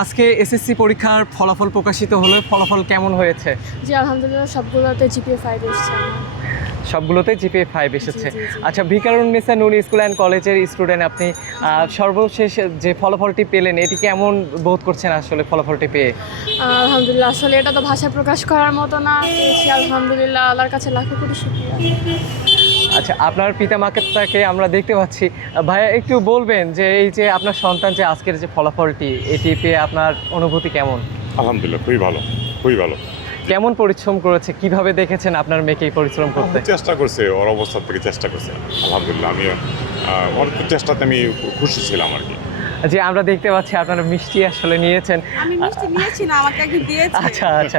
আজকে এসএসসি পরীক্ষার ফলাফল প্রকাশিত হলো, ফলাফল কেমন হয়েছে? জি আলহামদুলিল্লাহ, সবগুলোতে জিপিএ 5 এসেছে আমার। সবগুলোতে জিপিএ 5 এসেছে। জি, জি, জি। আচ্ছা, ভিকারুননিসা নূন স্কুল অ্যান্ড কলেজের স্টুডেন্ট আপনি, সর্বশেষ যে ফলাফলটি পেলেন এটি কেমন বোধ করছেন আসলে ফলাফলটি পেয়ে? আলহামদুলিল্লাহ, আসলে এটা তো ভাষায় প্রকাশ করার মতো না। পেয়েছি আলহামদুলিল্লাহ, আল্লাহর কাছে লাখো কোটি শুকরিয়া। আচ্ছা, আপনার পিতামাতাকে আমরা দেখতে পাচ্ছি। ভাইয়া একটু বলবেন যে এই যে আপনার সন্তান যে আজকের যে ফলাফলটি এটি পেয়ে আপনার অনুভূতি কেমন? আলহামদুলিল্লাহ, খুবই ভালো, খুবই ভালো। কেমন পরিশ্রম করেছে, কিভাবে দেখেছেন আপনার মেয়েকে এই পরিশ্রম করতে? চেষ্টা করছে, ওর অবস্থা থেকে চেষ্টা করছে। আলহামদুলিল্লাহ, আমি ওর চেষ্টাতে আমি খুশি ছিলাম আর কি। যে আমরা দেখতে পাচ্ছি আপনারা মিষ্টি আসলে নিয়েছেন। আমি মিষ্টি নিয়েছি না, আমাকে একজন দিয়েছে। আচ্ছা আচ্ছা,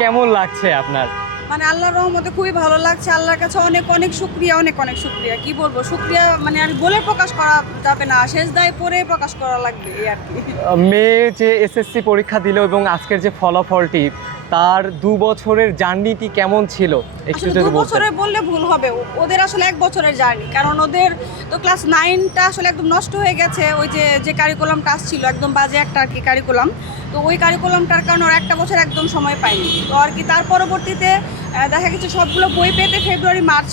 কেমন লাগছে আপনার? মানে আল্লাহর রহমতে খুবই ভালো লাগছে। আল্লাহর কাছে অনেক অনেক শুকরিয়া, অনেক অনেক শুকরিয়া। কি বলবো, শুকরিয়া মানে আর বলে প্রকাশ করা যাবে না, সেজদায় পড়ে প্রকাশ করা লাগবে এই আর কি। মেয়ে যে এসএসসি পরীক্ষা দিল এবং আজকের যে ফলাফলটি, তার 2 বছরের জার্নিটি কেমন ছিল একটু আসলে যদি 2 বলতেন। বছরের বললে ভুল হবে, ওদের আসলে 1 বছরের জার্নি। কারণ ওদের তো ক্লাস 9টা আসলে একদম নষ্ট হয়ে গেছে। ওই যে কারিকুলামটা আসছিল একদম বাজে একটা আর কি কারিকুলাম। তো ওই কারিকুলামটার কারণে ওর 1টা বছর একদম সময় পায়নি। তো আর কি তার পরবর্তীতে দেখা গেছে সবগুলো বই পেতে ফেব্রুয়ারি মার্চ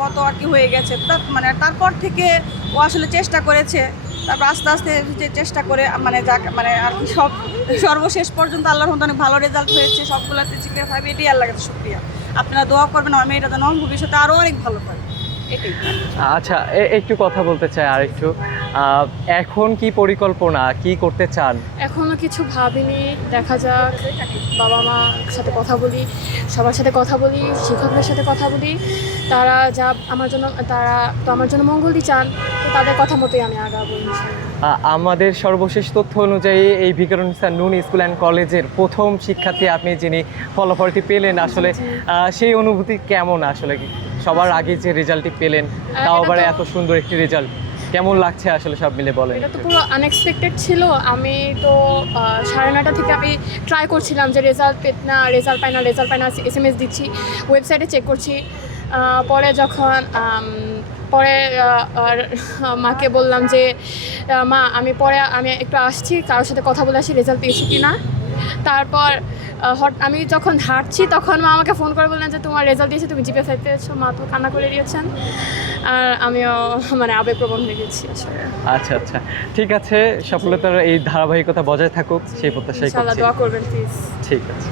মতো আর কি হয়ে গেছে। মানে তারপর থেকে ও আসলে চেষ্টা করেছে। তারপর আস্তে আস্তে যে চেষ্টা করে মানে যাক মানে আর কি সর্বশেষ পর্যন্ত আল্লাহর মধ্যে অনেক ভালো রেজাল্ট হয়েছে সবগুলোতে। জিপিএ 5, এটাই আল্লাহর কাছে শুকরিয়া। আপনারা দোয়া করবেন আমার মেয়েটা যেন ভবিষ্যতে আরও অনেক ভালো করে, এটাই। আচ্ছা, একটু কথা বলতে চাই আর একটু। এখন কি পরিকল্পনা, কি করতে চান? এখনো কিছু ভাবিনি, দেখা যাক। বাবা মার সাথে কথা বলি, সবার সাথে কথা বলি, শিক্ষকদের সাথে কথা বলি। তারা যা আমার জন্য মঙ্গলই চান, তো তাদের কথা মতোই আমি আগাবো ইনশাআল্লাহ। আমাদের সর্বশেষ তথ্য অনুযায়ী এই ভিকারুননিসা নূন স্কুল অ্যান্ড কলেজের প্রথম শিক্ষার্থী আপনি, যিনি ফলাফলটি পেলেন, আসলে সেই অনুভূতি কেমন? আসলে সবার আগে যে রেজাল্টটি পেলেন, তাও আবার এত সুন্দর একটি রেজাল্ট, কেমন লাগছে আসলে সব মিলে বলেন? এটা তো পুরো আনএক্সপেক্টেড ছিল। আমি তো 9:30 থেকে আমি ট্রাই করছিলাম যে রেজাল্ট পাই না SMS দিচ্ছি, ওয়েবসাইটে চেক করছি। পরে যখন মাকে বললাম যে মা আমি একটু আসছি, কারোর সাথে কথা বলে আসি রেজাল্ট পেয়েছি কি না। তারপর আমি যখন হাঁটছি তখন মা আমাকে ফোন করে বললেন যে তোমার রেজাল্ট দিয়েছে, তুমি জিপিএ 5 পেয়েছো। মা তো কান্না করে দিয়েছেন, আর আমিও মানে আবেগপ্রবণ হয়ে গেছি আসলে। আচ্ছা আচ্ছা, ঠিক আছে, সফলতার এই ধারাবাহিকতা বজায় থাকুক সেই প্রত্যাশাই ইনশাআল্লাহ করছি। দোয়া করবেন প্লিজ। ঠিক আছে।